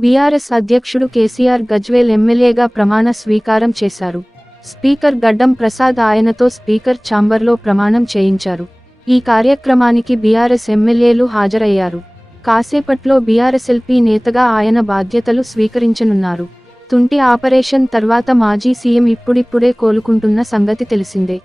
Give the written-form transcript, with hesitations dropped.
BRS అధ్యక్షుడు కేసీఆర్ గజ్వేల్ ఎమ్మెల్యేగా ప్రమాణ స్వీకారం చేశారు. స్పీకర్ గడ్డం ప్రసాద్ ఆయనతో స్పీకర్ ఛాంబర్లో ప్రమాణం చేయించారు. ఈ కార్యక్రమానికి బీఆర్ఎస్ ఎమ్మెల్యేలు హాజరయ్యారు. కాసేపట్లో బీఆర్ఎస్ఎల్పీ నేతగా ఆయన బాధ్యతలు స్వీకరించనున్నారు. తుంటి ఆపరేషన్ తర్వాత మాజీ సీఎం ఇప్పుడిప్పుడే కోలుకుంటున్న సంగతి తెలిసిందే.